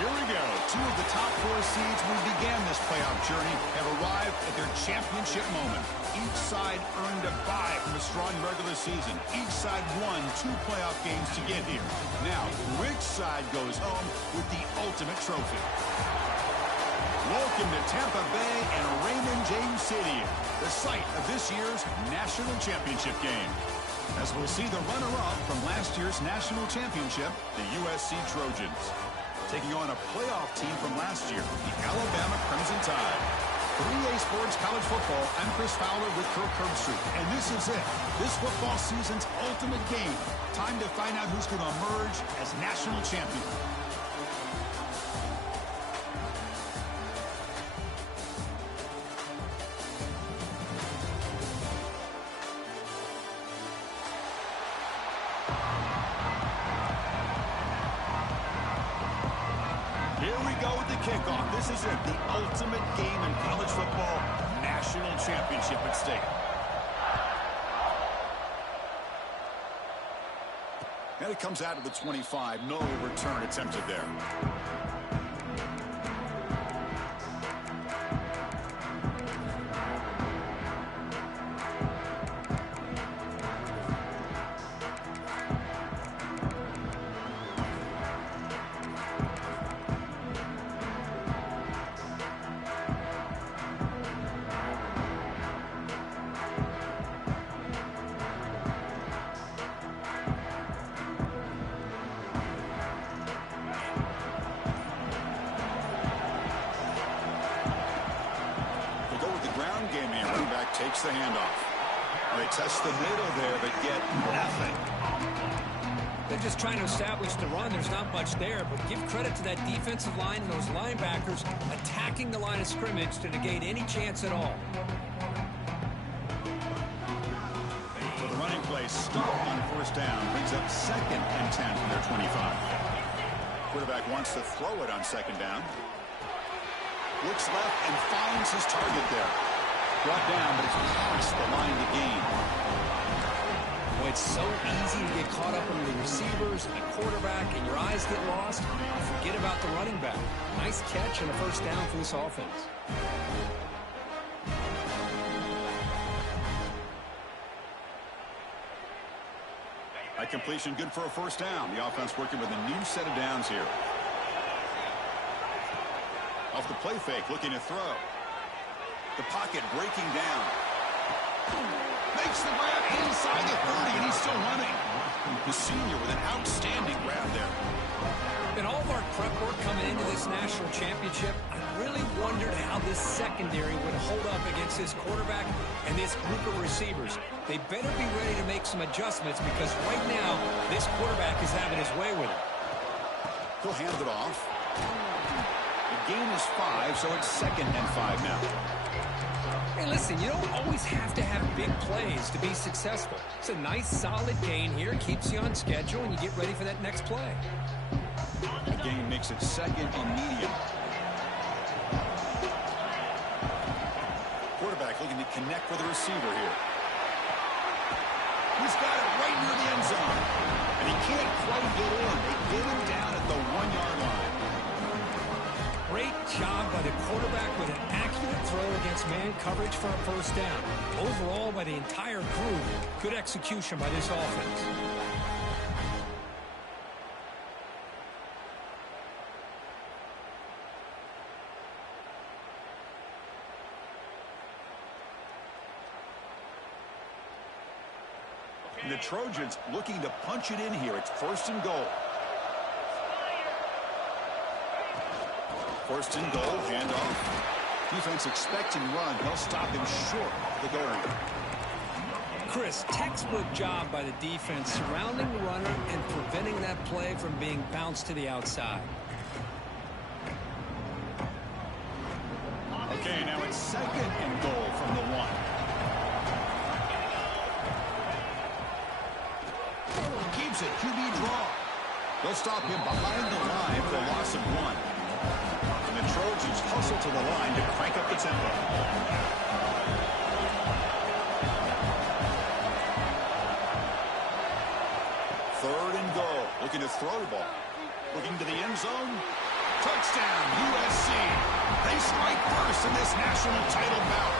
Here we go. Two of the top four seeds who began this playoff journey have arrived at their championship moment. Each side earned a bye from a strong regular season. Each side won 2 playoff games to get here. Now, which side goes home with the ultimate trophy? Welcome to Tampa Bay and Raymond James Stadium, the site of this year's national championship game. As we'll see the runner-up from last year's national championship, the USC Trojans, taking on a playoff team from last year, the Alabama Crimson Tide. 3A Sports College Football, I'm Chris Fowler with Kirk Herbstreit, and this is it. This football season's ultimate game. Time to find out who's going to emerge as national champion. Kickoff. This is it, the ultimate game in college football, national championship at stake. And it comes out of the 25. No return attempted there. Takes the handoff. They test the middle there, but get nothing. They're just trying to establish the run. There's not much there, but give credit to that defensive line and those linebackers attacking the line of scrimmage to negate any chance at all. So the running play stop on first down brings up 2nd and 10 from their 25. Quarterback wants to throw it on 2nd down. Looks left and finds his target there. Brought down, but it's past the line to gain. Boy, it's so easy to get caught up in the receivers and the quarterback, and your eyes get lost. Forget about the running back. Nice catch and a first down for this offense. That completion good for a first down. The offense working with a new set of downs here. Off the play fake, looking to throw. The pocket breaking down. Makes the grab inside the 30, and he's still running. The senior with an outstanding grab there. In all of our prep work coming into this national championship, I really wondered how this secondary would hold up against this quarterback and this group of receivers. They better be ready to make some adjustments because right now, this quarterback is having his way with it. He'll hand it off. The gain is 5, so it's 2nd and 5 now. Hey, listen, you don't always have to have big plays to be successful. It's a nice, solid gain here. Keeps you on schedule, and you get ready for that next play. The gain makes it 2nd and medium. Quarterback looking to connect with the receiver here. He's got it right near the end zone. And he can't quite get in. They get him down at the 1-yard line. Great job by the quarterback with an accurate throw against man coverage for a first down. Overall, by the entire group, good execution by this offense. And the Trojans looking to punch it in here. It's 1st and goal. 1st and goal, handoff. Defense expecting run. They'll stop him short of the goal line. Chris, textbook job by the defense surrounding the runner and preventing that play from being bounced to the outside. Okay, now it's 2nd and goal from the 1. Keeps it, QB draw. They'll stop him behind the line for a loss of 1. And the Trojans hustle to the line to crank up the tempo. Third and goal. Looking to throw the ball. Looking to the end zone. Touchdown, USC. They strike first in this national title bout.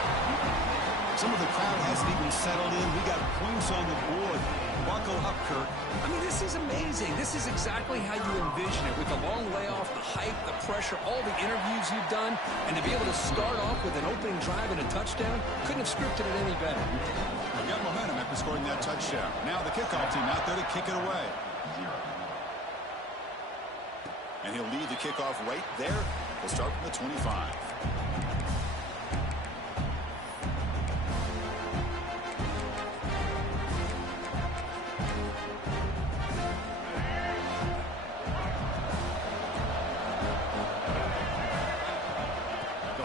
Some of the crowd hasn't even settled in. We got points on the board. Buckle up, Kirk. I mean, this is amazing. This is exactly how you envision it, with the long layoff, the hype, the pressure, all the interviews you've done, and to be able to start off with an opening drive and a touchdown, couldn't have scripted it any better. They got momentum after scoring that touchdown. Now the kickoff team out there to kick it away. And he'll lead the kickoff right there. We'll start from the 25.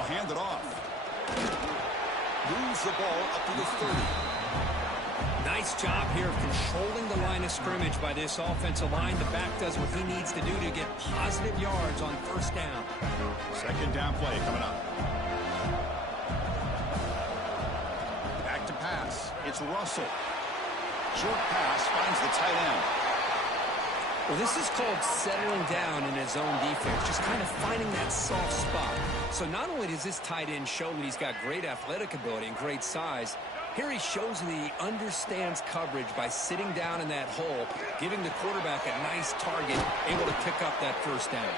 Hand it off. Moves the ball up to the 30. Nice job here of controlling the line of scrimmage by this offensive line. The back does what he needs to do to get positive yards on first down. Second down play coming up. Back to pass. It's Russell. Short pass finds the tight end. Well, this is called settling down in his own defense, just kind of finding that soft spot. So not only does this tight end show that he's got great athletic ability and great size, here he shows that he understands coverage by sitting down in that hole, giving the quarterback a nice target, able to pick up that first down.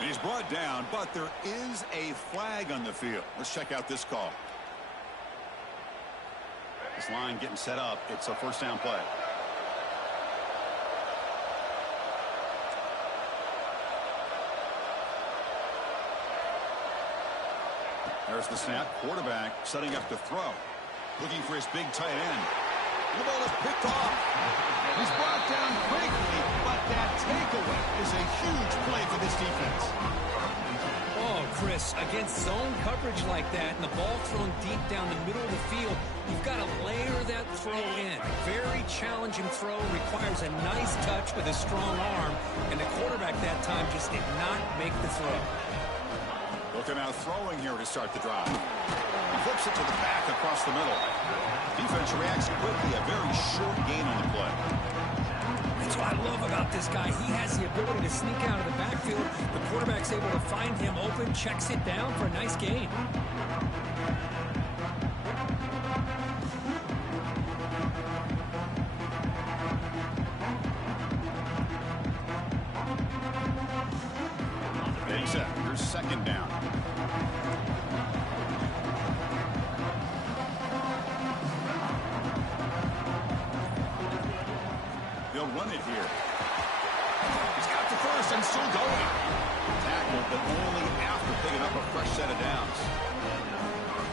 And he's brought down, but there is a flag on the field. Let's check out this call. This line getting set up. It's a first down play. There's the snap. Quarterback setting up to throw. Looking for his big tight end. The ball is picked off. He's brought down quickly, but that takeaway is a huge play for this defense. Oh, Chris, against zone coverage like that and the ball thrown deep down the middle of the field, you've got to layer that throw in. Very challenging throw, requires a nice touch with a strong arm, and the quarterback that time just did not make the throw. Looking out throwing here to start the drive. He flips it to the back across the middle. Defense reacts quickly. A very short gain on the play. That's what I love about this guy. He has the ability to sneak out of the backfield. The quarterback's able to find him open, checks it down for a nice gain. Here's second down. They'll run it here. He's got the first and still going. Tackle, but only after picking up a fresh set of downs.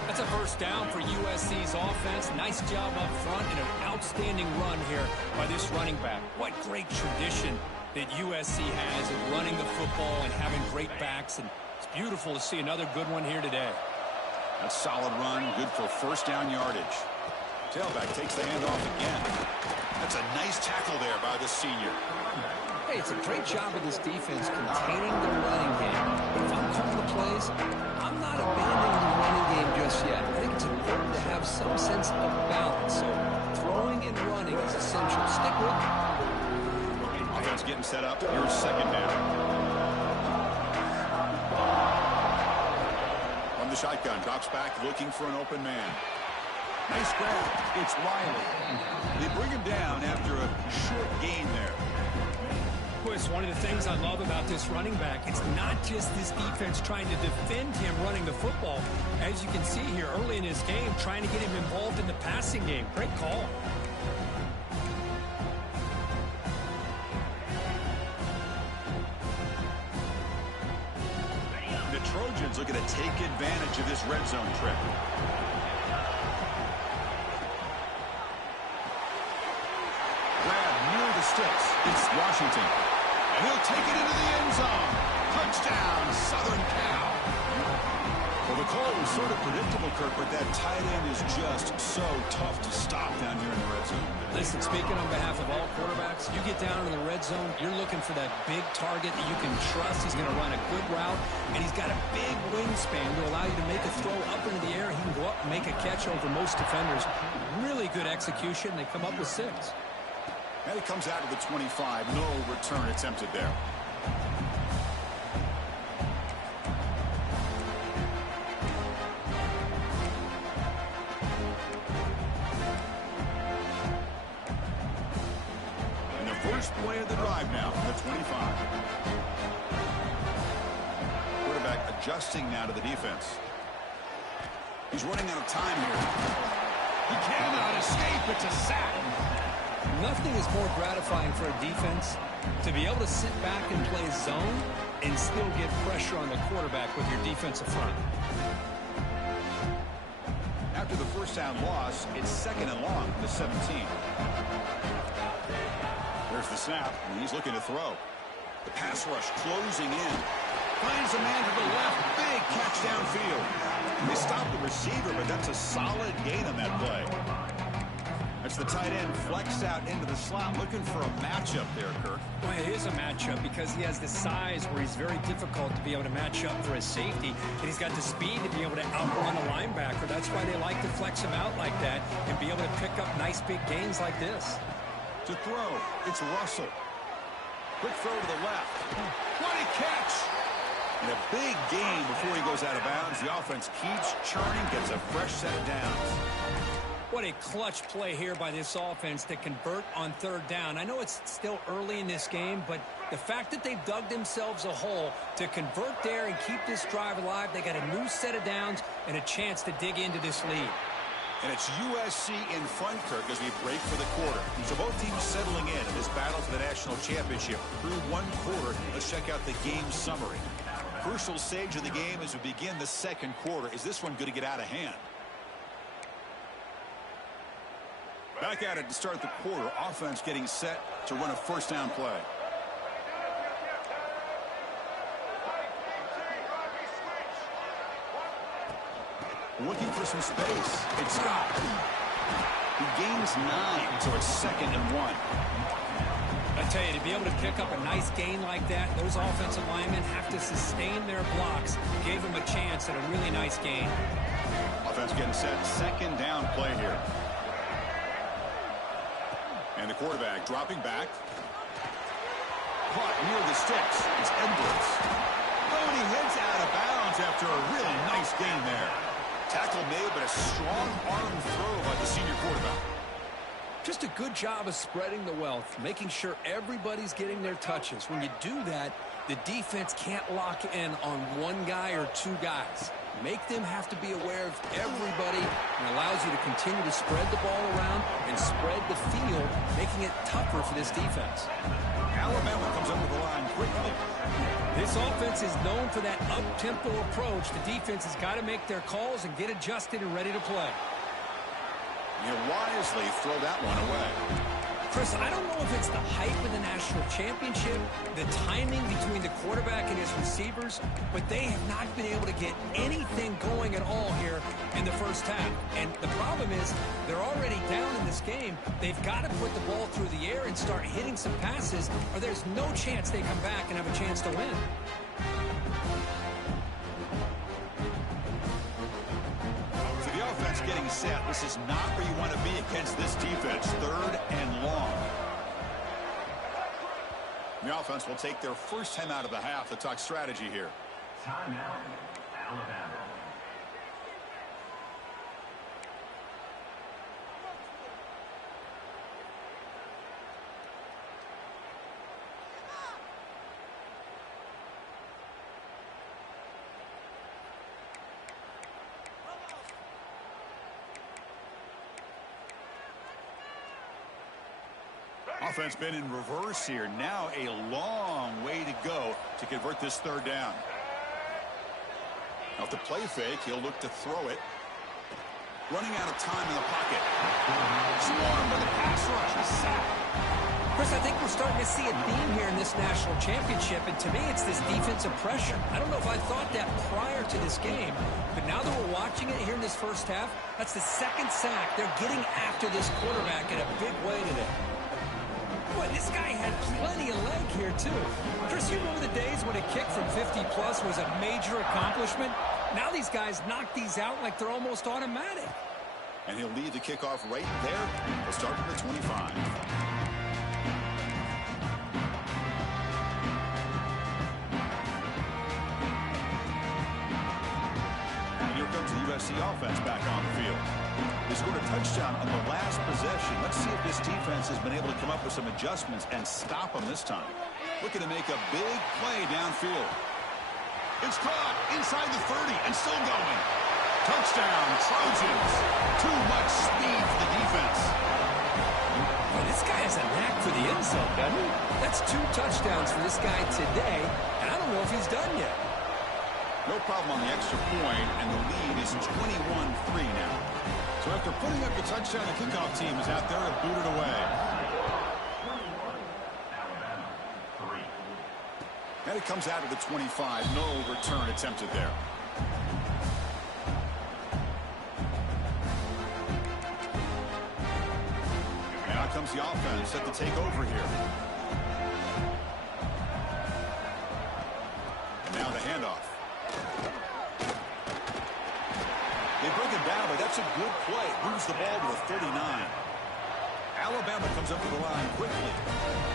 That's a first down for USC's offense. Nice job up front and an outstanding run here by this running back. What great tradition that USC has of running the football and having great backs, and it's beautiful to see another good one here today. A solid run, good for first down yardage. Tailback takes the handoff again. That's a nice tackle there by the senior. Hey, it's a great job of this defense containing the running game. But if I'm calling the plays, I'm not abandoning the running game just yet. I think it's important to have some sense of balance. So throwing and running is essential. Stick with it. Offense getting set up. Here's second down. From the shotgun, drops back, looking for an open man. Nice grab. It's Riley. They bring him down after a short gain there. Chris, one of the things I love about this running back, it's not just this defense trying to defend him running the football. As you can see here early in his game, trying to get him involved in the passing game. Great call. The Trojans looking to take advantage of this red zone trip. Grab near the sticks. It's Washington. And he'll take it into the end zone. Touchdown, Southern Cal. Well, the call was sort of predictable, Kirk, but that tight end is just so tough to stop down here in the red zone. Listen, speaking on behalf of all quarterbacks, you get down in the red zone, you're looking for that big target that you can trust. He's going to run a good route, and he's got a big wingspan to allow you to make a throw up into the air. He can go up and make a catch over most defenders. Really good execution. They come up with 6. And he comes out of the 25. No return attempted there. play of the drive now from the 25. Quarterback adjusting now to the defense. He's running out of time here. He cannot escape. It's a sack. Nothing is more gratifying for a defense to be able to sit back and play zone and still get pressure on the quarterback with your defensive front. After the first down loss, it's 2nd and long to 17. There's the snap, and he's looking to throw. The pass rush closing in. Finds a man to the left. Big catch downfield. They stopped the receiver, but that's a solid gain on that play. That's the tight end flexed out into the slot, looking for a matchup there, Kirk. Well, it is a matchup because he has the size where he's very difficult to be able to match up for his safety, and he's got the speed to be able to outrun a linebacker. That's why they like to flex him out like that and be able to pick up nice big gains like this. To throw, it's Russell. Quick throw to the left. What a catch! And a big gain before he goes out of bounds. The offense keeps churning, gets a fresh set of downs. What a clutch play here by this offense to convert on 3rd down. I know it's still early in this game, but the fact that they've dug themselves a hole to convert there and keep this drive alive, they got a new set of downs and a chance to dig into this lead. And it's USC in front, Kirk, as we break for the quarter. So both teams settling in this battle for the national championship. Through 1 quarter, let's check out the game summary. Crucial stage of the game as we begin the 2nd quarter. Is this one going to get out of hand? Back at it to start the quarter. Offense getting set to run a first down play. Looking for some space. It's Scott. He gains 9, so it's 2nd and 1. I tell you, to be able to pick up a nice gain like that, those offensive linemen have to sustain their blocks. Gave them a chance at a really nice gain. Offense getting set. 2nd down play here. And the quarterback dropping back. Caught near the sticks. It's Edwards. Oh, and he heads out of bounds after a really nice gain there. Tackle made, but a strong arm throw by the senior quarterback. Just a good job of spreading the wealth, making sure everybody's getting their touches. When you do that, the defense can't lock in on 1 guy or 2 guys. Make them have to be aware of everybody, and allows you to continue to spread the ball around and spread the field, making it tougher for this defense. Alabama comes under the line quickly. This offense is known for that up-tempo approach. The defense has got to make their calls and get adjusted and ready to play. You wisely throw that one away. Chris, I don't know if it's the hype of the national championship, the timing between the quarterback and his receivers, but they have not been able to get anything going at all here in the first half. And the problem is they're already down in this game. They've got to put the ball through the air and start hitting some passes, or there's no chance they come back and have a chance to win. Getting set. This is not where you want to be against this defense. 3rd and long. The offense will take their first time out of the half to talk strategy here. Timeout, Alabama. Offense been in reverse here. Now a long way to go to convert this 3rd down. Now, if the play fake, he'll look to throw it. Running out of time in the pocket. Swarmed by the pass rush. A sack. Chris, I think we're starting to see a theme here in this national championship, and to me it's this defensive pressure. I don't know if I thought that prior to this game, but now that we're watching it here in this first half, that's the 2nd sack. They're getting after this quarterback in a big way today. Boy, this guy had plenty of leg here, too. Chris, you remember the days when a kick from 50-plus was a major accomplishment? Now these guys knock these out like they're almost automatic. And he'll lead the kickoff right there. We'll start from the 25. And here comes the USC USC offense back on the field. They scored a touchdown on the last possession. Let's see if this defense has been able to come up with some adjustments and stop them this time. Looking to make a big play downfield. It's caught inside the 30 and still going. Touchdown, Trojans. Too much speed for the defense. Well, this guy has a knack for the end zone, doesn't he? That's 2 touchdowns for this guy today, and I don't know if he's done yet. No problem on the extra point, and the lead is 21-3 now. So after putting up the touchdown, the kickoff team is out there to boot it away. And it comes out of the 25. No return attempted there. Now comes the offense set to take over here. And now the handoff. They break it down, but that's a good play. Moves the ball to the 39. Alabama comes up to the line quickly.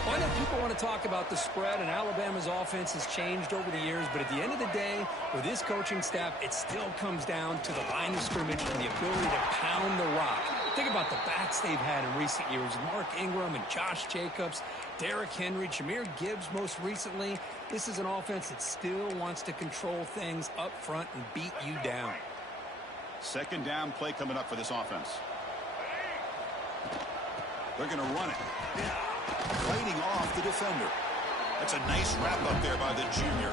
I know people want to talk about the spread, and Alabama's offense has changed over the years, but at the end of the day, with this coaching staff, it still comes down to the line of scrimmage and the ability to pound the rock. Think about the backs they've had in recent years. Mark Ingram and Josh Jacobs, Derrick Henry, Jahmyr Gibbs most recently. This is an offense that still wants to control things up front and beat you down. Second down play coming up for this offense. They're going to run it. Fighting off the defender. That's a nice wrap up there by the junior.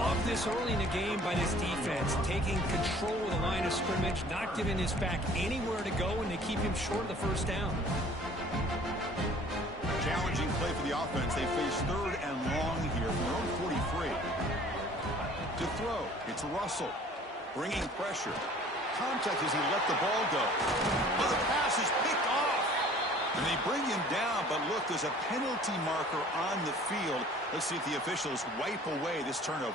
Love this early in the game by this defense. Taking control of the line of scrimmage, not giving his back anywhere to go, and they keep him short of the first down. Challenging play for the offense. They face 3rd and long here from their own 43. To throw, it's Russell. Bringing pressure. Contact as he let the ball go. But the pass is picked off. And they bring him down, but look, there's a penalty marker on the field. Let's see if the officials wipe away this turnover.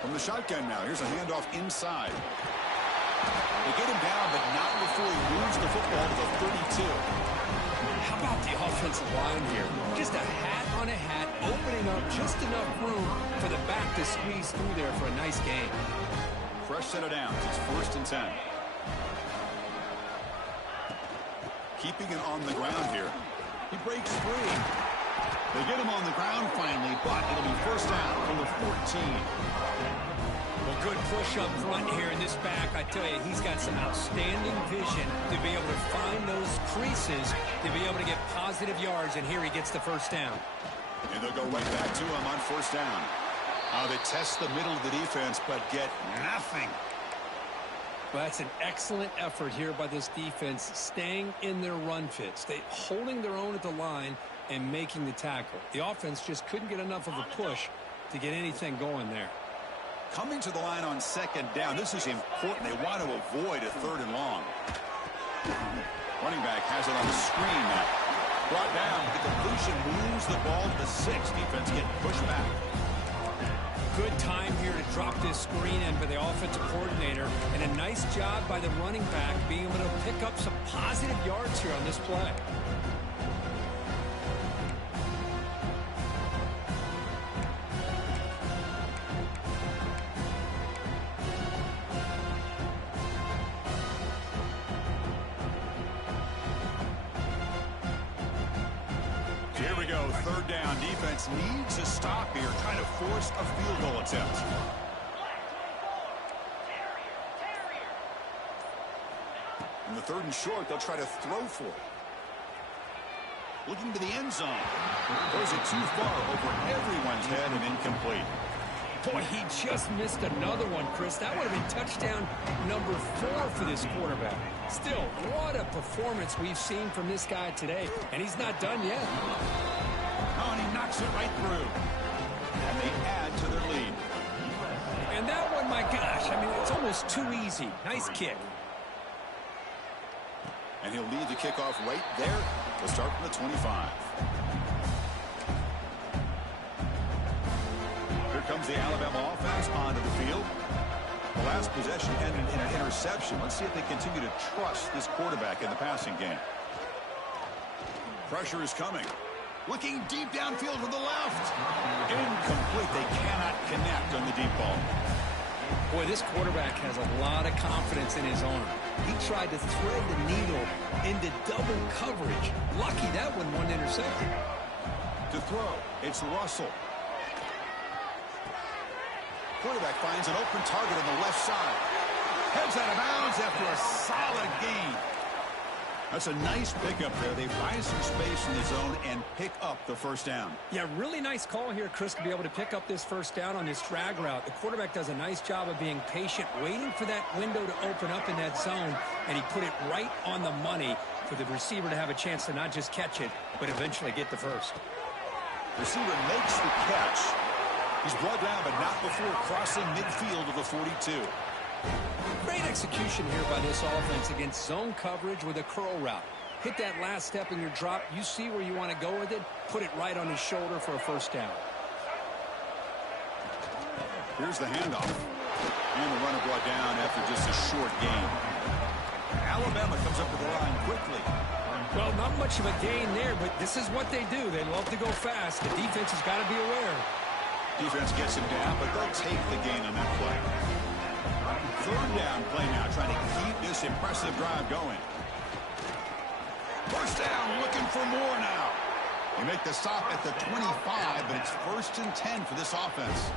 From the shotgun now, here's a handoff inside. They get him down, but not before he moves the football to the 32. How about the offensive line here? Just a hat on a hat, opening up just enough room for the back to squeeze through there for a nice gain. Fresh set of downs. It's 1st and 10. Keeping it on the ground here. He breaks free. They get him on the ground finally, but it'll be 1st down from the 14. Well, good push up front here in this back. I tell you, he's got some outstanding vision to be able to find those creases, to be able to get positive yards, and here he gets the 1st down. And they'll go right back to him on 1st down. They test the middle of the defense, but get nothing. Well, that's an excellent effort here by this defense, staying in their run fits, holding their own at the line and making the tackle. The offense just couldn't get enough of a push to get anything going there. Coming to the line on 2nd down. This is important. They want to avoid a 3rd and long. Running back has it on the screen now. Brought down. The completion moves the ball to the 6. Defense getting pushed back. Good time here to drop this screen in by the offensive coordinator. And a nice job by the running back being able to pick up some positive yards here on this play. Here we go, 3rd down. Defense needs a stop here, trying to force a field goal attempt. In the 3rd and short, they'll try to throw for it. Looking to the end zone. Throws it too far over everyone's head and incomplete. Boy, he just missed another one, Chris. That would have been touchdown number 4 for this quarterback. Still, what a performance we've seen from this guy today. And he's not done yet. Oh, and he knocks it right through. And they add to their lead. And that one, my gosh, I mean, it's almost too easy. Nice kick. And he'll lead the kickoff right there. We'll start from the 25. Here comes the Alabama offense onto the field. The last possession ended in an interception. Let's see if they continue to trust this quarterback in the passing game. Pressure is coming. Looking deep downfield to the left. Incomplete. They cannot connect on the deep ball. Boy, this quarterback has a lot of confidence in his arm. He tried to thread the needle into double coverage. Lucky that one wasn't intercepted. To throw, it's Russell. Quarterback finds an open target on the left side. Heads out of bounds after a solid gain. That's a nice pickup there. They find some space in the zone and pick up the first down. Yeah, really nice call here, Chris, to be able to pick up this first down on this drag route. The quarterback does a nice job of being patient, waiting for that window to open up in that zone, and he put it right on the money for the receiver to have a chance to not just catch it, but eventually get the first. Receiver makes the catch. He's brought down, but not before crossing midfield of the 42. Great execution here by this offense against zone coverage with a curl route. Hit that last step in your drop. You see where you want to go with it. Put it right on his shoulder for a first down. Here's the handoff. And the runner brought down after just a short gain. Alabama comes up to the line quickly. Well, not much of a gain there, but this is what they do. They love to go fast. The defense has got to be aware. Defense gets him down, but they'll take the gain on that play. Third down play now, trying to keep this impressive drive going. First down, looking for more now. They make the stop at the 25, but it's 1st and 10 for this offense.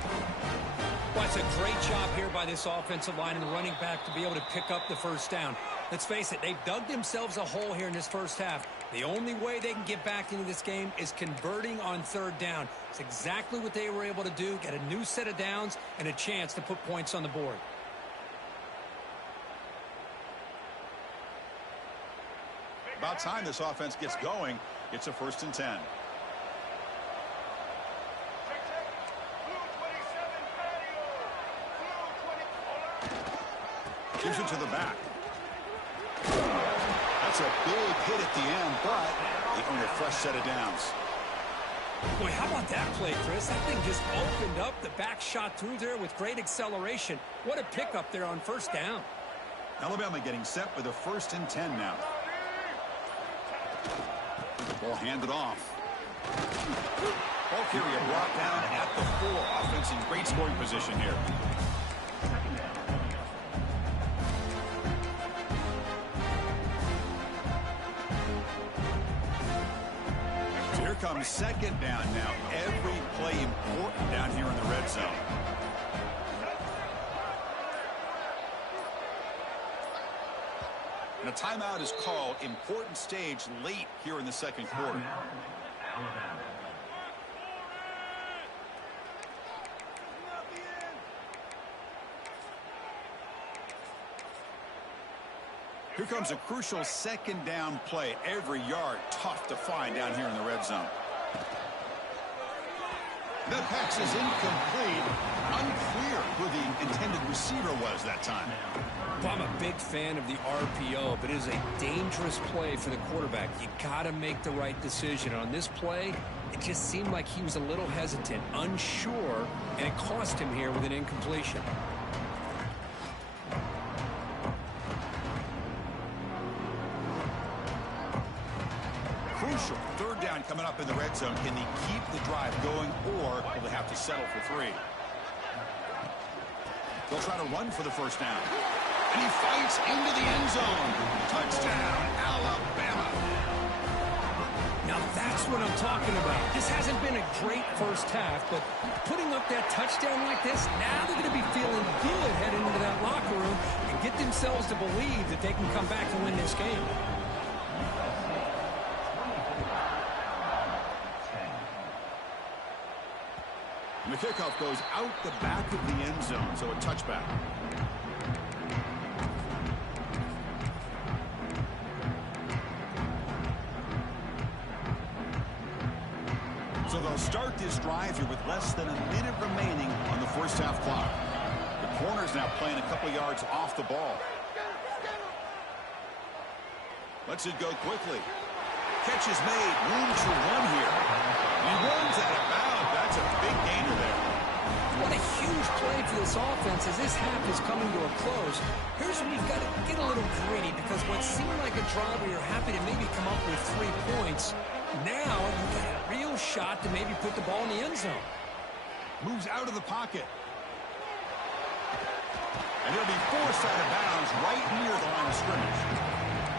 Well, it's a great job here by this offensive line and the running back to be able to pick up the first down. Let's face it, they've dug themselves a hole here in this first half. The only way they can get back into this game is converting on third down. It's exactly what they were able to do, get a new set of downs and a chance to put points on the board. About time this offense gets going. It's a 1st and 10. Gives it to the back. That's a big hit at the end, but they earn a fresh set of downs. Boy, how about that play, Chris? That thing just opened up. The back shot through there with great acceleration. What a pickup there on first down. Alabama getting set with a 1st and 10 now. Ball handed off. Ball carrier brought down at the 4. Offense in great scoring position here. So here comes 2nd down now. Every play important down here in the red zone. And a timeout is called. Important stage late here in the 2nd quarter. Here comes a crucial 2nd down play. Every yard tough to find down here in the red zone. That pass is incomplete. Unclear who the intended receiver was that time. Well, I'm a big fan of the RPO, but it is a dangerous play for the quarterback. You got to make the right decision. On this play, it just seemed like he was a little hesitant, unsure, and it cost him here with an incompletion. Crucial 3rd down coming up in the red zone. Can they keep the drive going, or will they have to settle for 3? They'll try to run for the first down. And he fights into the end zone. Touchdown, Alabama. Now that's what I'm talking about. This hasn't been a great first half, but putting up that touchdown like this, now they're going to be feeling good heading into that locker room and get themselves to believe that they can come back and win this game. And the kickoff goes out the back of the end zone, so a touchback. So they'll start this drive here with less than a minute remaining on the first half clock. The corner's now playing a couple yards off the ball. Lets it go quickly. Catch is made. Room to run here. He runs out of bounds. That's a big gainer there. What a huge play for this offense as this half is coming to a close. Here's when you've got to get a little greedy because what seemed like a drive where you're happy to maybe come up with 3 points, now you've got a real shot to maybe put the ball in the end zone. Moves out of the pocket. And he'll be forced out of bounds right near the line of scrimmage.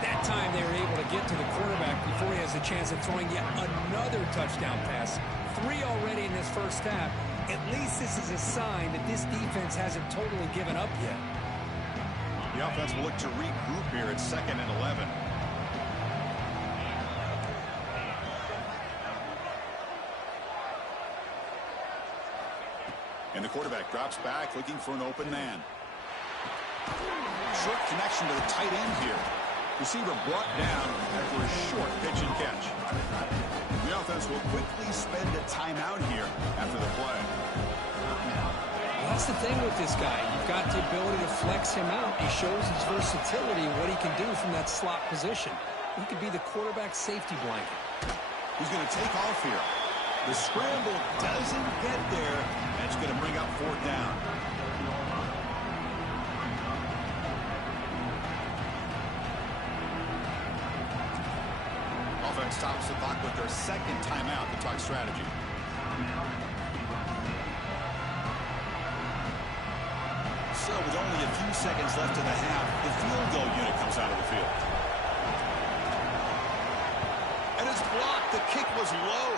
That time they were able to get to the quarterback before he has a chance of throwing yet another touchdown pass. 3 already in this first half. At least this is a sign that this defense hasn't totally given up yet. The offense will look to regroup here at 2nd and 11. And the quarterback drops back looking for an open man. Short connection to the tight end here. Receiver brought down after a short pitch and catch. The offense will quickly spend a timeout here after the play. Well, that's the thing with this guy. You've got the ability to flex him out. He shows his versatility and what he can do from that slot position. He could be the quarterback safety blanket. He's going to take off here. The scramble doesn't get there. That's going to bring up 4th down. Offense stops the clock with their 2nd timeout to talk strategy. So with only a few seconds left in the half, the field goal unit comes out of the field. And it's blocked. The kick was low.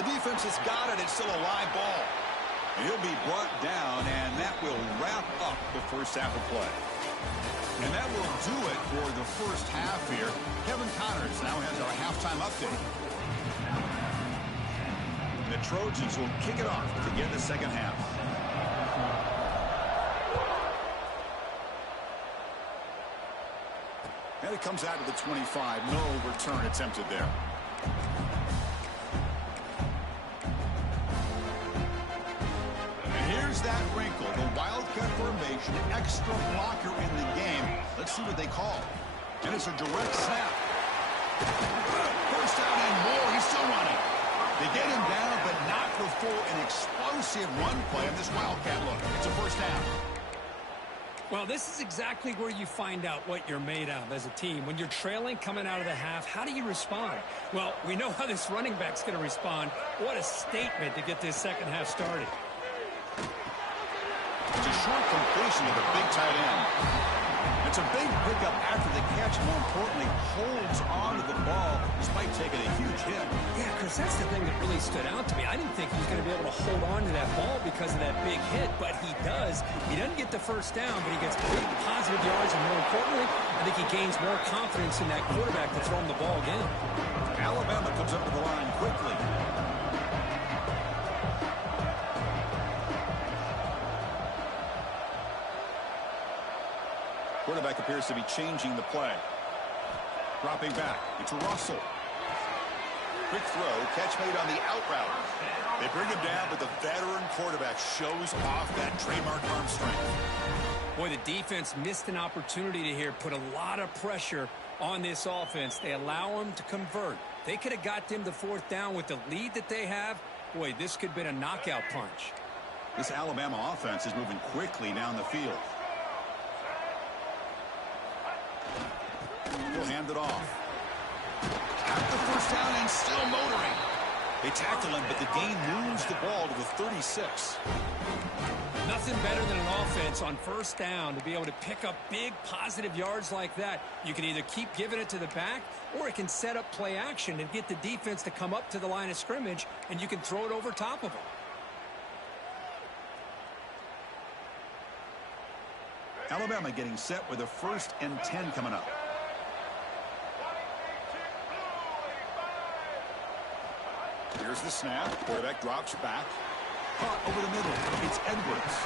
The defense has got it. It's still a live ball. And he'll be brought down, and that will wrap up the first half of play. And that will do it for the first half here. Kevin Connors now has our halftime update. The Trojans will kick it off to get the second half. And it comes out to the 25. No return attempted there. And here's that wrinkle. The Wildcat formation, extra blocker in the game. Let's see what they call. And it's a direct snap. First down and more. He's still running. They get him down, but not before an explosive run play on this Wildcat look. It's a first down. Well, this is exactly where you find out what you're made of as a team. When you're trailing coming out of the half, how do you respond? Well, we know how this running back's going to respond. What a statement to get this second half started. It's a short completion of the big tight end. It's a big pickup after the catch. More importantly, holds on to the ball despite taking a huge hit. Yeah, Chris, that's the thing that really stood out to me. I didn't think he was going to be able to hold on to that ball because of that big hit, but he does. He doesn't get the first down, but he gets big positive yards, and more importantly, I think he gains more confidence in that quarterback to throw him the ball again. Alabama comes up to the line quickly. Quarterback appears to be changing the play. Dropping back. It's Russell. Quick throw. Catch made on the out route. They bring him down, but the veteran quarterback shows off that trademark arm strength. Boy, the defense missed an opportunity to here put a lot of pressure on this offense. They allow them to convert. They could have got them the 4th down with the lead that they have. Boy, this could have been a knockout punch. This Alabama offense is moving quickly down the field. He'll hand it off. At the first down and still motoring. They tackle him, but the gain moves the ball to the 36. Nothing better than an offense on first down to be able to pick up big positive yards like that. You can either keep giving it to the back, or it can set up play action and get the defense to come up to the line of scrimmage, and you can throw it over top of them. Alabama getting set with a 1st and 10 coming up. Here's the snap. Quarterback drops back. Caught over the middle. It's Edwards.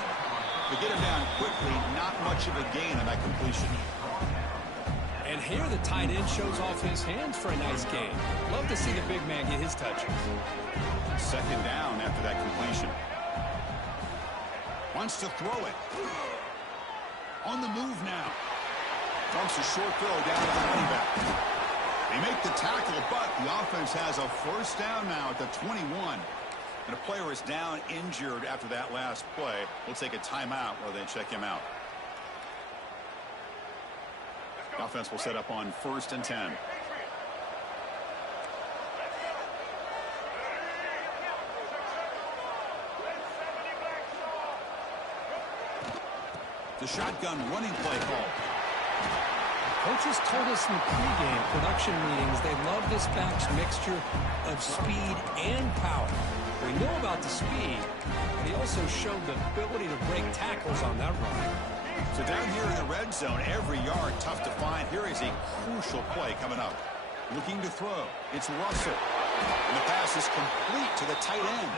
They get him down quickly. Not much of a gain on that completion. And here the tight end shows off his hands for a nice gain. Love to see the big man get his touches. 2nd down after that completion. Wants to throw it. On the move now. Dumps a short throw down to the running back. They make the tackle, but the offense has a first down now at the 21. And a player is down injured after that last play. We'll take a timeout while they check him out. The offense will set up on 1st and 10. The shotgun running play call. Coaches told us in pregame production meetings they love this back's mixture of speed and power. We know about the speed, but he also showed the ability to break tackles on that run. So down here in the red zone, every yard tough to find. Here is a crucial play coming up. Looking to throw. It's Russell. And the pass is complete to the tight end.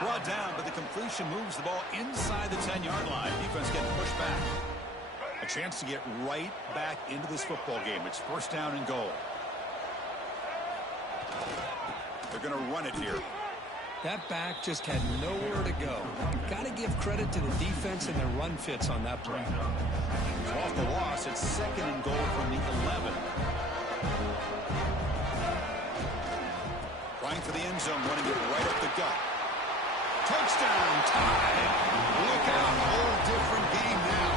Brought down, but the completion moves the ball inside the 10-yard line. Defense getting pushed back. A chance to get right back into this football game. It's 1st down and goal. They're going to run it here. That back just had nowhere to go. Got to give credit to the defense and their run fits on that play. Off the loss, it's 2nd and goal from the 11. Trying for the end zone, running it right up the gut. Touchdown, tied. Look out, whole different game now.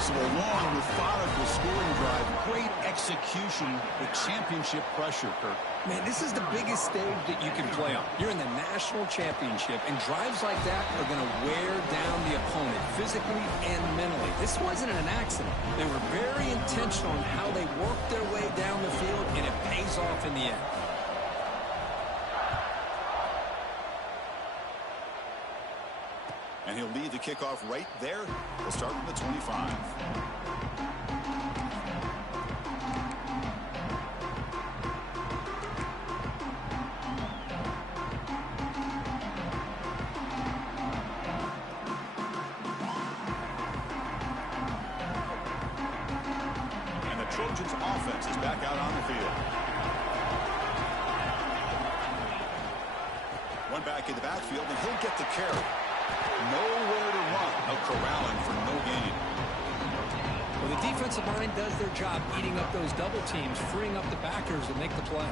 So a long, methodical scoring drive. Great execution with championship pressure, Kirk. Man, this is the biggest stage that you can play on. You're in the national championship, and drives like that are going to wear down the opponent physically and mentally. This wasn't an accident. They were very intentional in how they worked their way down the field, and it pays off in the end. And he'll lead the kickoff right there. We'll start from the 25. And the Trojans' offense is back out on the field. One back in the backfield, and he'll get the carry. Nowhere to run. No corralling for no gain. Well, the defensive line does their job eating up those double teams, freeing up the backers to make the play.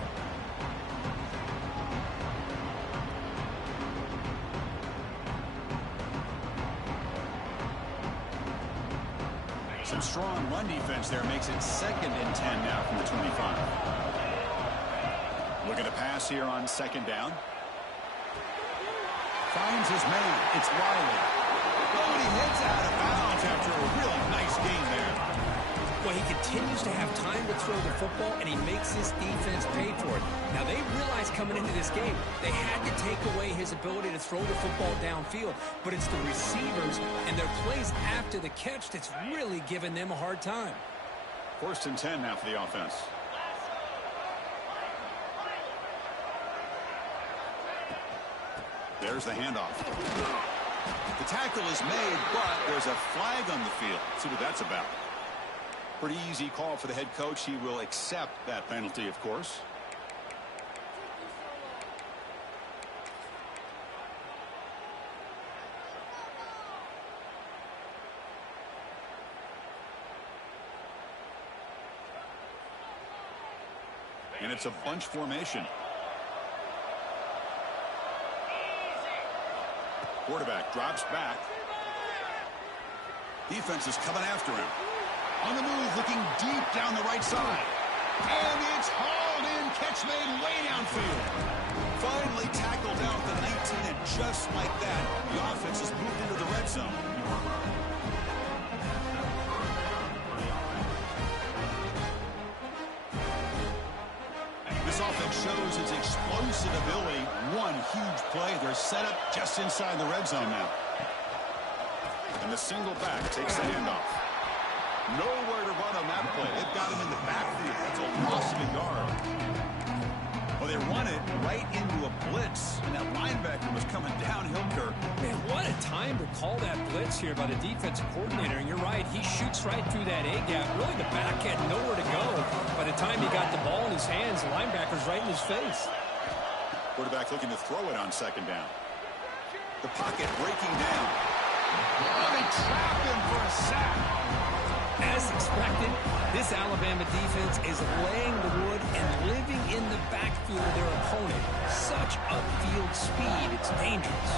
Some strong run defense there makes it 2nd and 10 now from the 25. Look at the pass here on 2nd down. Finds his man. It's Wiley. Oh, and he heads out of bounds after a really nice game there. Well, he continues to have time to throw the football, and he makes his defense pay for it. Now, they realized coming into this game, they had to take away his ability to throw the football downfield, but it's the receivers and their plays after the catch that's really giving them a hard time. 1st and 10 now for the offense. There's the handoff. The tackle is made, but there's a flag on the field. Let's see what that's about. Pretty easy call for the head coach. He will accept that penalty, of course. And it's a bunch formation. Quarterback drops back. Defense is coming after him. On the move, looking deep down the right side. And it's hauled in. Catch made way downfield. Finally tackled out the 19, and just like that, the offense has moved into the red zone. This offense shows its explosive ability. One huge play. They're set up just inside the red zone now. And the single back takes the handoff. Nowhere to run on that play. They've got him in the backfield. That's a loss of a yard. Well, they run it right into a blitz, and that linebacker was coming downhill, Kirk. Man, what a time to call that blitz here by the defensive coordinator. And you're right, he shoots right through that A-gap. Really, the back had nowhere to go. By the time he got the ball in his hands, the linebacker's right in his face. Quarterback looking to throw it on 2nd down. The pocket breaking down. Oh, they trap him for a sack. As expected, This Alabama defense is laying the wood and living in the backfield of their opponent. Such upfield speed, it's dangerous.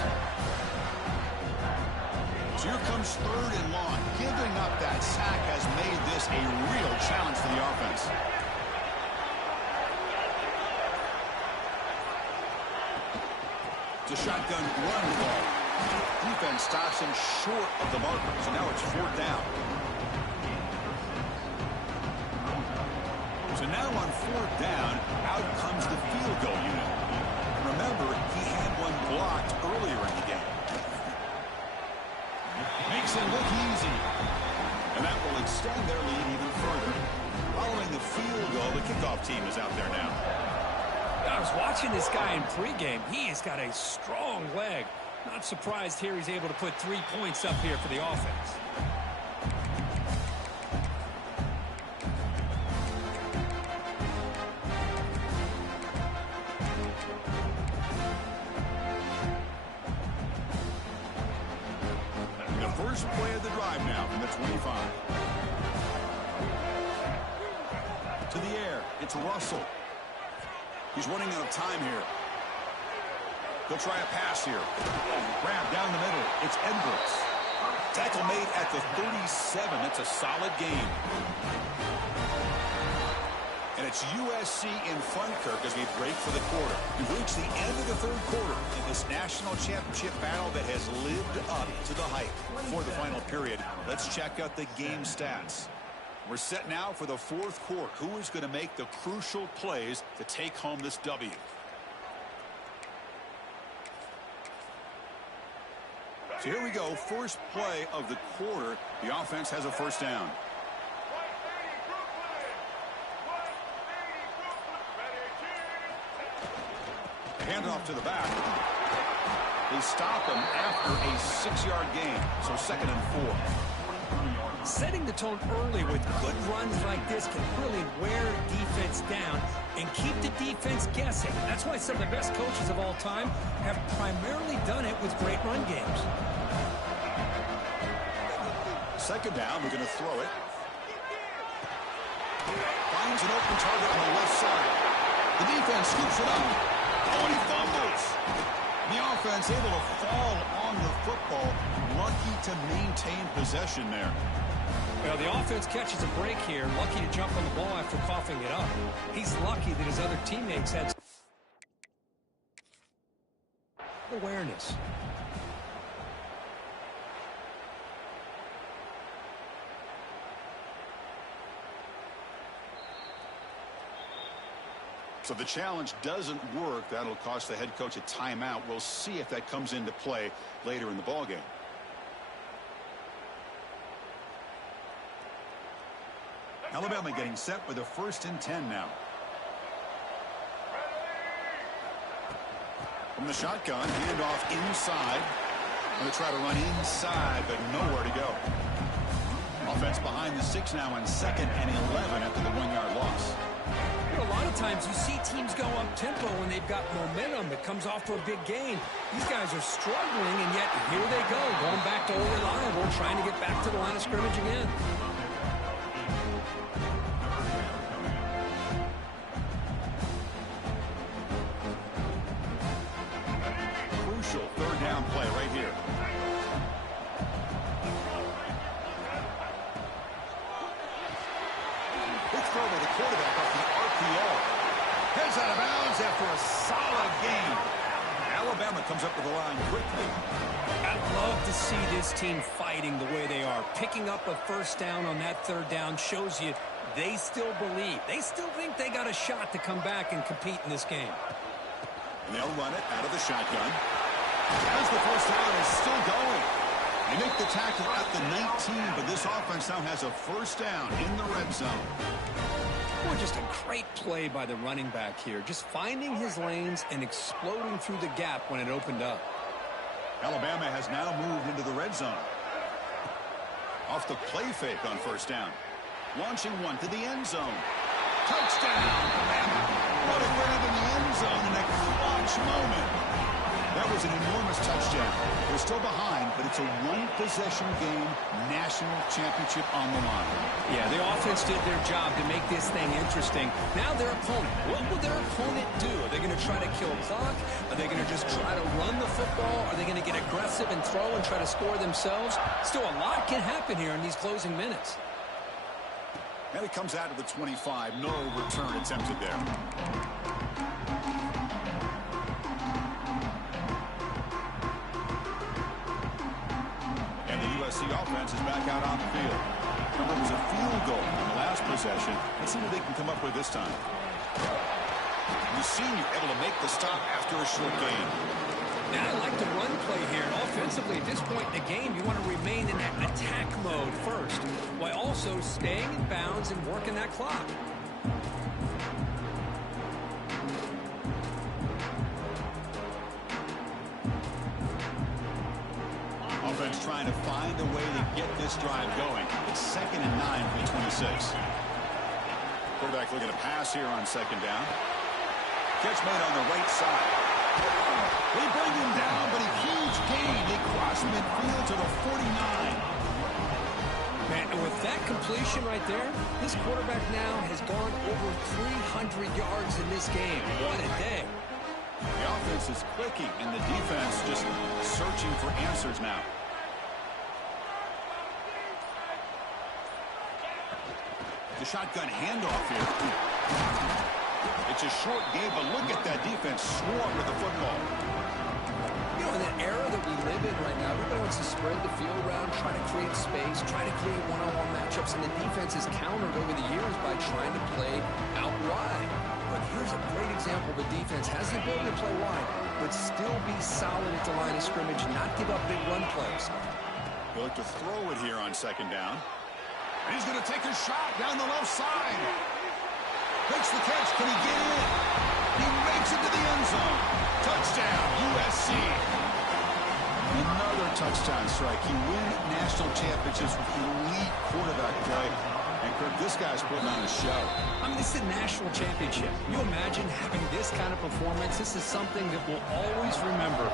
So here comes 3rd and long. Giving up that sack has made this a real challenge for the offense. It's a shotgun run ball. Defense stops him short of the marker. So now it's 4th down. So now on 4th down, out comes the field goal unit. Remember, he had one blocked earlier in the game. Makes it look easy. And that will extend their lead even further. Following the field goal, the kickoff team is out there now. I was watching this guy in pregame. He has got a strong leg. Not surprised here he's able to put 3 points up here for the offense. The first play of the drive now from the 25. To the air, it's Russell. He's running out of time here. He'll try a pass here. Grab down the middle. It's Edwards. Tackle made at the 37. That's a solid game. And it's USC in front, Kirk, as we break for the quarter. We've reached the end of the 3rd quarter in this national championship battle that has lived up to the hype. For the final period, let's check out the game stats. We're set now for the 4th quarter. Who is going to make the crucial plays to take home this W? So here we go. First play of the quarter. The offense has a 1st down. Handoff to the back. They stop him after a 6-yard gain. So 2nd and 4. Setting the tone early with good runs like this can really wear defense down and keep the defense guessing. That's why some of the best coaches of all time have primarily done it with great run games. 2nd down, we're going to throw it. Finds an open target on the left side. The defense scoops it up. Oh, and he fumbles. The offense able to fall on the football. Lucky to maintain possession there. Well, the offense catches a break here. Lucky to jump on the ball after coughing it up. He's lucky that his other teammates had awareness. So the challenge doesn't work. That'll cost the head coach a timeout. We'll see if that comes into play later in the ballgame. Alabama getting set with a 1st and 10 now. From the shotgun, handoff inside. Going to try to run inside, but nowhere to go. Offense behind the 6 now on 2nd and 11 after the 1-yard loss. A lot of times you see teams go up-tempo when they've got momentum. It comes off to a big gain. These guys are struggling, and yet here they go, going back to old reliable, trying to get back to the line of scrimmage again. Crucial 3rd down play right here. Big throw by the quarterback off the RPO. Heads out of bounds after a solid game. Alabama comes up with the line quickly. I'd love to see this team fighting the way they are. Picking up a 1st down on that 3rd down shows you they still believe. They still think they got a shot to come back and compete in this game. And they'll run it out of the shotgun. As the 1st down is still going. They make the tackle at the 19, but this offense now has a 1st down in the red zone. Boy, just a great play by the running back here. Just finding his lanes and exploding through the gap when it opened up. Alabama has now moved into the red zone. Off the play fake on 1st down. Launching one to the end zone. Touchdown, Alabama. What a grab in the end zone in a clutch moment. That was an enormous touchdown. They're still behind, but it's a one-possession game, national championship on the line. Yeah, the offense did their job to make this thing interesting. Now their opponent. What will their opponent do? Are they going to try to kill clock? Are they going to just try to run the football? Are they going to get aggressive and throw and try to score themselves? Still, a lot can happen here in these closing minutes. And it comes out of the 25. No return attempted there. And the USC offense is back out on the field. Remember, it was a field goal in the last possession. Let's see what they can come up with this time. The senior able to make the stop after a short gain. Now, I like the run play here. And offensively, at this point in the game, you want to remain in that attack mode first, while also staying in bounds and working that clock. Offense trying to find a way to get this drive going. It's 2nd and 9 from the 26. Quarterback looking to pass here on 2nd down. Catch made on the right side. They bring him down, but a huge gain. They cross midfield to the 49. Man, and with that completion right there, this quarterback now has gone over 300 yards in this game. What a day. The offense is clicking, and the defense just searching for answers now. The shotgun handoff here. It's a short game, but look at that defense swarm with the football. You know, in the era that we live in right now, everybody wants to spread the field around, try to create space, try to create one-on-one matchups, and the defense is countered over the years by trying to play out wide. But here's a great example of a defense has the ability to play wide, but still be solid at the line of scrimmage, not give up big run plays. He'll look to throw it here on 2nd down. And he's going to take a shot down the left side. Makes the catch. Can he get in? He makes it to the end zone. Touchdown, USC. Another touchdown strike. He wins national championships with elite quarterback play. And, Kirk, this guy's putting on a show. I mean, this is a national championship. Can you imagine having this kind of performance? This is something that we'll always remember.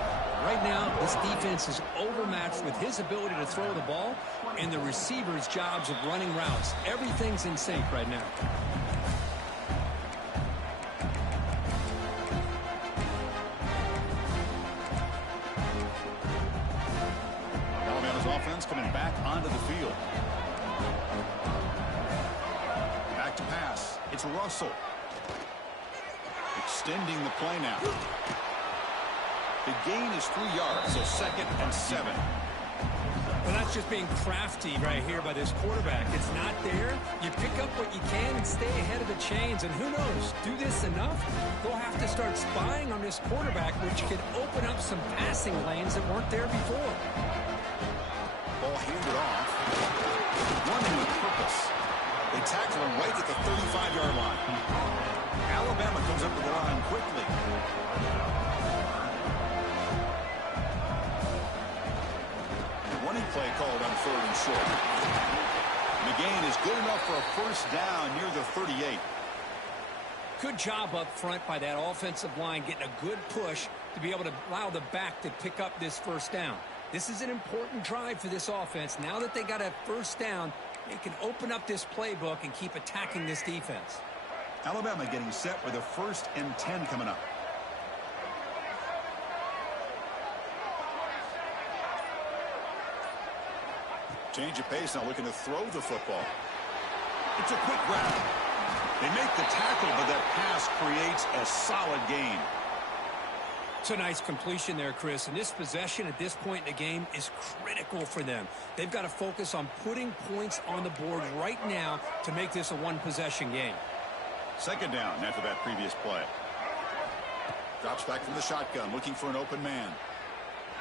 Right now, this defense is overmatched with his ability to throw the ball and the receivers' jobs of running routes. Everything's in sync right now. Alabama's offense coming back onto the field. Back to pass. It's Russell. Extending the play now. The gain is 3 yards, so 2nd and 7. Well, that's just being crafty right here by this quarterback. It's not there. You pick up what you can and stay ahead of the chains. And who knows, do this enough, they'll have to start spying on this quarterback, which can open up some passing lanes that weren't there before. Ball handed off. Running with purpose. They tackle him right at the 35-yard line. Alabama comes up to the line quickly. Running play called on 3rd and short. And the gain is good enough for a first down near the 38. Good job up front by that offensive line, getting a good push to be able to allow the back to pick up this first down. This is an important drive for this offense. Now that they got a first down, they can open up this playbook and keep attacking this defense. Alabama getting set with a 1st and 10 coming up. Change of pace, now looking to throw the football. It's a quick grab. They make the tackle, but that pass creates a solid gain. It's a nice completion there, Chris. And this possession at this point in the game is critical for them. They've got to focus on putting points on the board right now to make this a one-possession game. 2nd down after that previous play. Drops back from the shotgun, looking for an open man.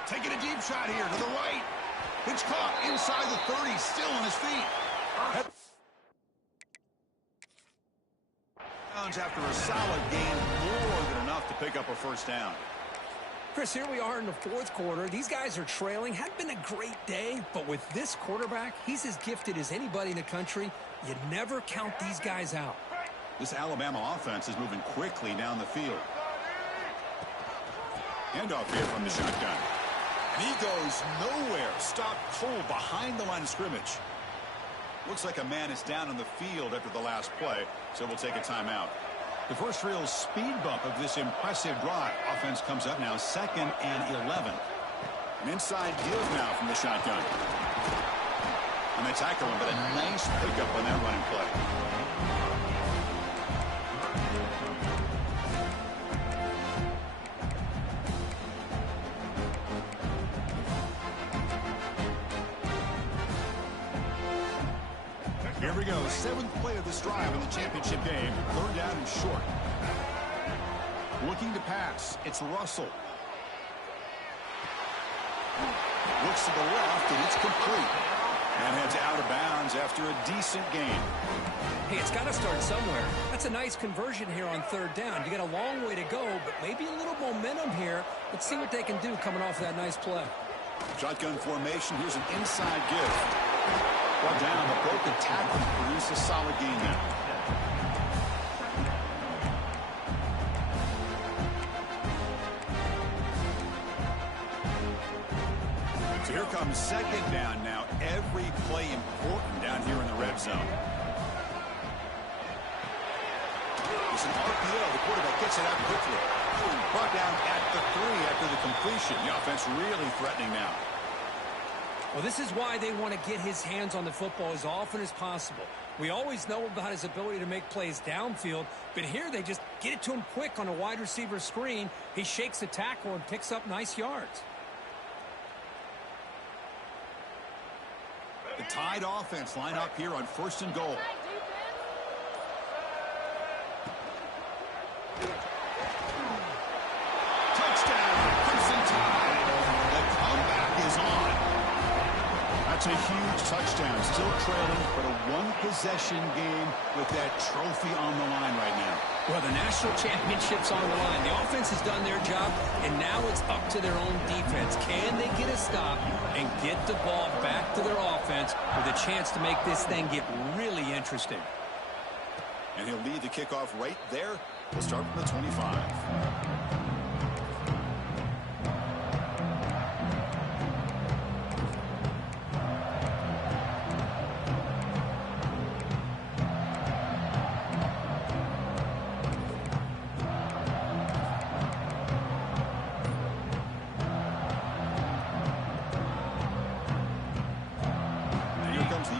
Taking a deep shot here to the right. It's caught inside the 30, still on his feet. After a solid gain, more than enough to pick up a first down. Chris, here we are in the 4th quarter. These guys are trailing. Had been a great day, but with this quarterback, he's as gifted as anybody in the country. You never count these guys out. This Alabama offense is moving quickly down the field. Handoff here from the shotgun. And he goes nowhere. Stopped cold behind the line of scrimmage. Looks like a man is down on the field after the last play, so we'll take a timeout. The first real speed bump of this impressive drive. Offense comes up now 2nd and 11. An inside give now from the shotgun. And they tackle him, but a nice pickup on that running play. Here we go, 7th play of this drive in the championship game. 3rd down and short. Looking to pass, it's Russell. Looks to the left, and it's complete. And heads out of bounds after a decent gain. Hey, it's got to start somewhere. That's a nice conversion here on 3rd down. You got a long way to go, but maybe a little momentum here. Let's see what they can do coming off that nice play. Shotgun formation. Here's an inside give. Brought down, the broken tackle produced a solid gain there. So here comes 2nd down now. Every play important down here in the red zone. It's an RPO. The quarterback gets it out quickly. Brought down at the 3 after the completion. The offense really threatening now. Well, this is why they want to get his hands on the football as often as possible. We always know about his ability to make plays downfield, but here they just get it to him quick on a wide receiver screen. He shakes the tackle and picks up nice yards. The Tide offense line up here on 1st and goal. Touchdown, Crimson Tide. The comeback is on. That's a huge touchdown. Still trailing, but a 1-possession game with that trophy on the line right now. Well, the national championship's on the line. The offense has done their job, and now it's up to their own defense. Can they get a stop and get the ball back to their offense with a chance to make this thing get really interesting? And he'll lead the kickoff right there. We'll start from the 25.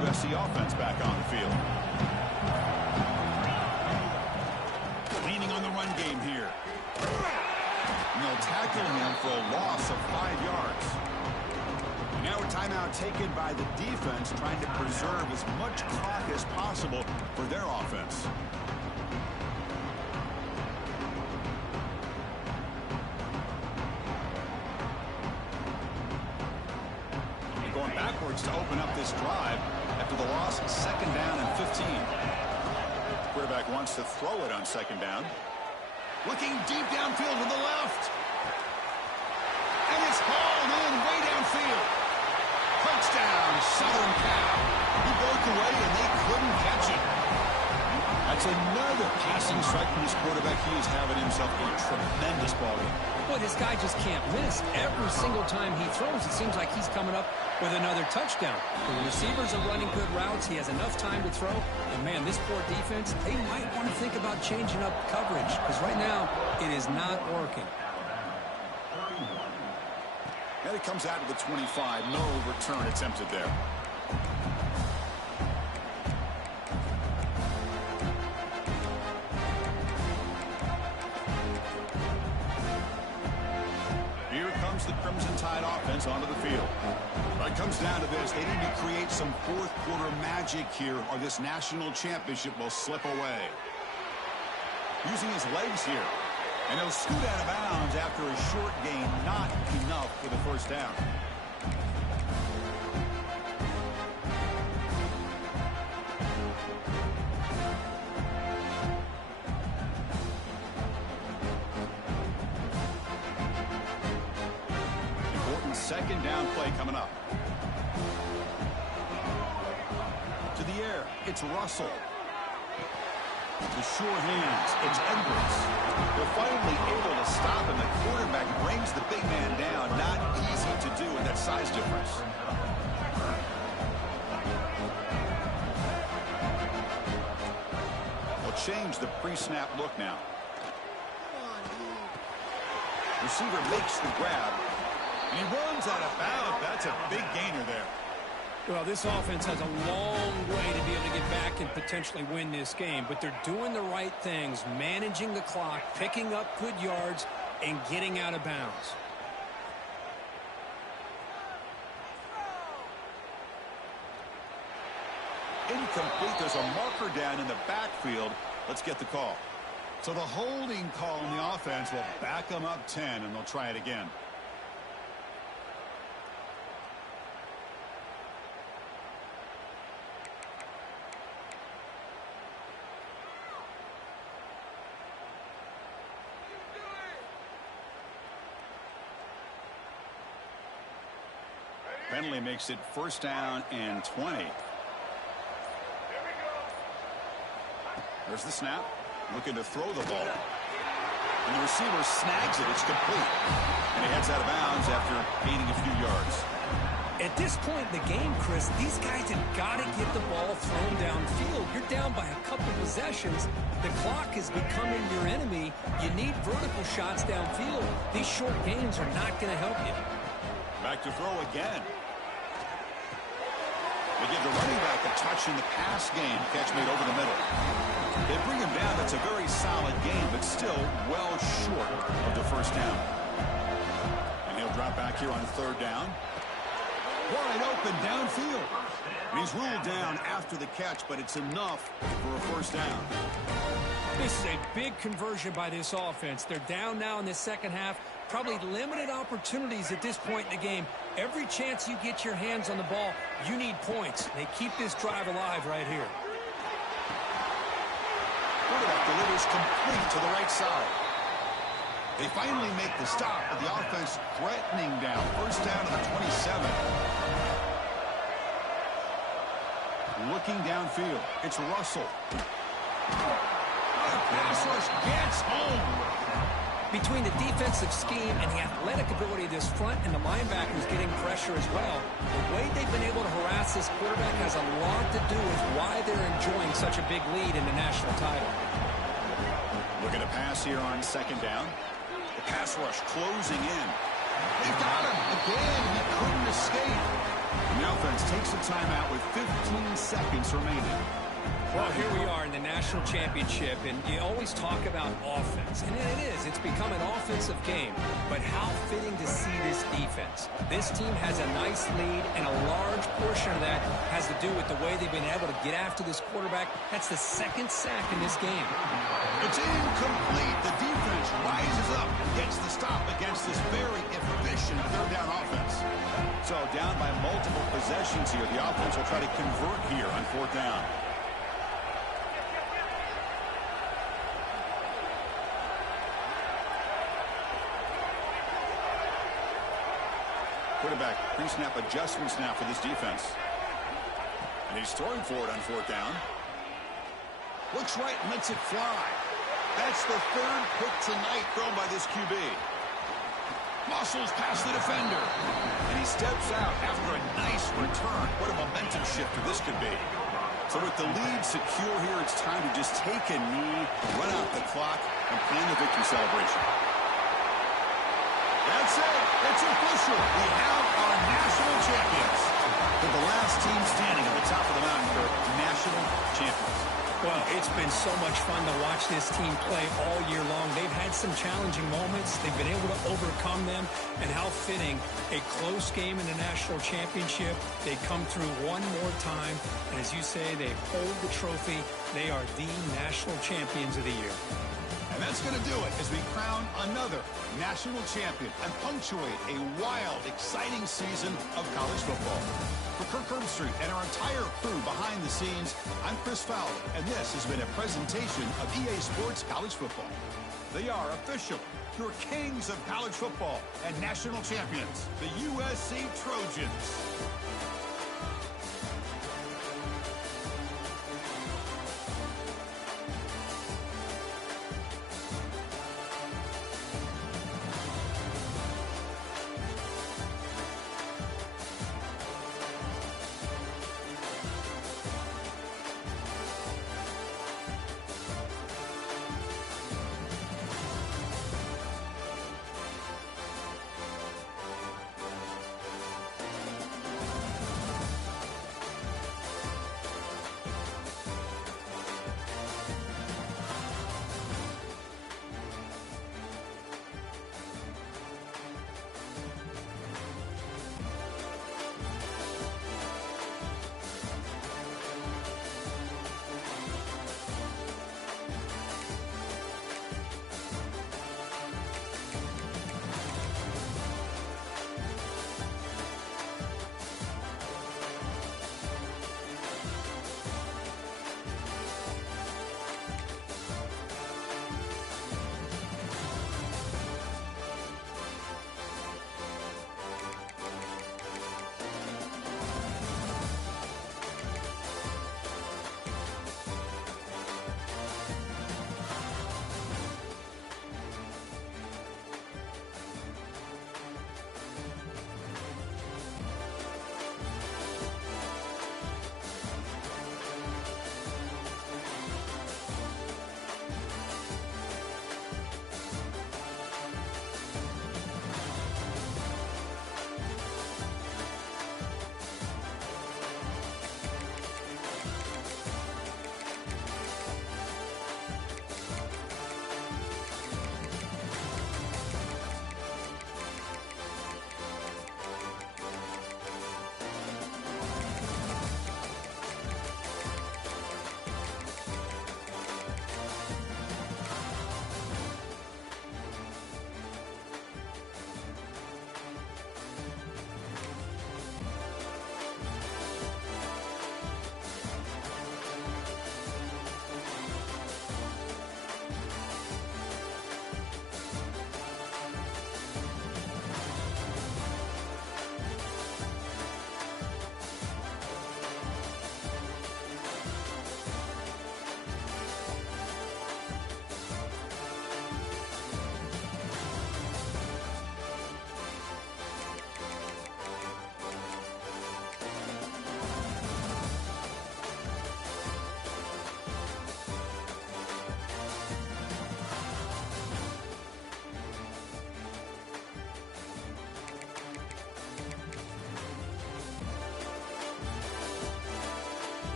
USC offense back on the field. Leaning on the run game here. And they'll tackle him for a loss of 5 yards. And now a timeout taken by the defense, trying to preserve as much clock as possible for their offense. Going backwards to open up this drive after the loss, 2nd down and 15. Quarterback wants to throw it on 2nd down. Looking deep downfield to the left. And it's hauled in way downfield. Touchdown, Southern Cal. He broke away and they couldn't catch it. That's another passing strike from his quarterback. He is having himself a tremendous ball game. Boy, this guy just can't miss. Every single time he throws, it seems like he's coming up with another touchdown. The receivers are running good routes. He has enough time to throw. And, man, this poor defense, they might want to think about changing up coverage because right now it is not working. And it comes out of the 25. No return attempted there. The Crimson Tide offense onto the field. But it comes down to this. They need to create some fourth-quarter magic here, or this national championship will slip away. Using his legs here. And he'll scoot out of bounds after a short gain. Not enough for the 1st down. Important 2nd down play coming up. To the air, it's Russell. The sure hands. It's Edwards. They're finally able to stop him. The quarterback brings the big man down. Not easy to do with that size difference. They'll change the pre-snap look now. Receiver makes the grab. And he runs out of bounds. That's a big gainer there. Well, this offense has a long way to be able to get back and potentially win this game, but they're doing the right things, managing the clock, picking up good yards, and getting out of bounds. Incomplete. There's a marker down in the backfield. Let's get the call. So the holding call on the offense will back them up 10, and they'll try it again. Penalty makes it 1st down and 20. There's the snap. Looking to throw the ball. And the receiver snags it. It's complete. And he heads out of bounds after gaining a few yards. At this point in the game, Chris, these guys have got to get the ball thrown downfield. You're down by a couple possessions. The clock is becoming your enemy. You need vertical shots downfield. These short gains are not going to help you. Back to throw again. They give the running back a touch in the pass game. Catch made over the middle. They bring him down. That's a very solid game, but still well short of the 1st down. And he'll drop back here on 3rd down. Wide open downfield. And he's ruled down after the catch, but it's enough for a 1st down. This is a big conversion by this offense. They're down now in the 2nd half. Probably limited opportunities at this point in the game. Every chance you get your hands on the ball, you need points. They keep this drive alive right here. Quarterback delivers complete to the right side. They finally make the stop, but the offense threatening down. 1st down to the 27. Looking downfield. It's Russell. Pass rush gets home. Between the defensive scheme and the athletic ability of this front and the linebackers getting pressure as well, the way they've been able to harass this quarterback has a lot to do with why they're enjoying such a big lead in the national title. Looking to pass here on 2nd down. The pass rush closing in. They got him again. He couldn't escape. And the offense takes a timeout with 15 seconds remaining. Well, here we are in the national championship, and you always talk about offense. And it is. It's become an offensive game. But how fitting to see this defense. This team has a nice lead, and a large portion of that has to do with the way they've been able to get after this quarterback. That's the 2nd sack in this game. It's incomplete. The defense rises up and gets the stop against this very efficient 3rd down offense. So down by multiple possessions here. The offense will try to convert here on 4th down. Quarterback pre-snap adjustments now for this defense. And he's throwing for it on 4th down. Looks right and lets it fly. That's the 3rd pick tonight thrown by this QB. Muscles past the defender. And he steps out after a nice return. What a momentum shifter this could be. So with the lead secure here, it's time to just take a knee, run out the clock, and plan the victory celebration. That's it. It's official. We have our national champions. They're the last team standing at the top of the mountain for national champions. Well, it's been so much fun to watch this team play all year long. They've had some challenging moments. They've been able to overcome them. And how fitting, a close game in the national championship. They come through one more time. And as you say, they hold the trophy. They are the national champions of the year. And that's going to do it as we crown another national champion and punctuate a wild, exciting season of college football. For Kirk Herbstreit and our entire crew behind the scenes, I'm Chris Fowler, and this has been a presentation of EA Sports College Football. They are official, your kings of college football and national champions, the USC Trojans.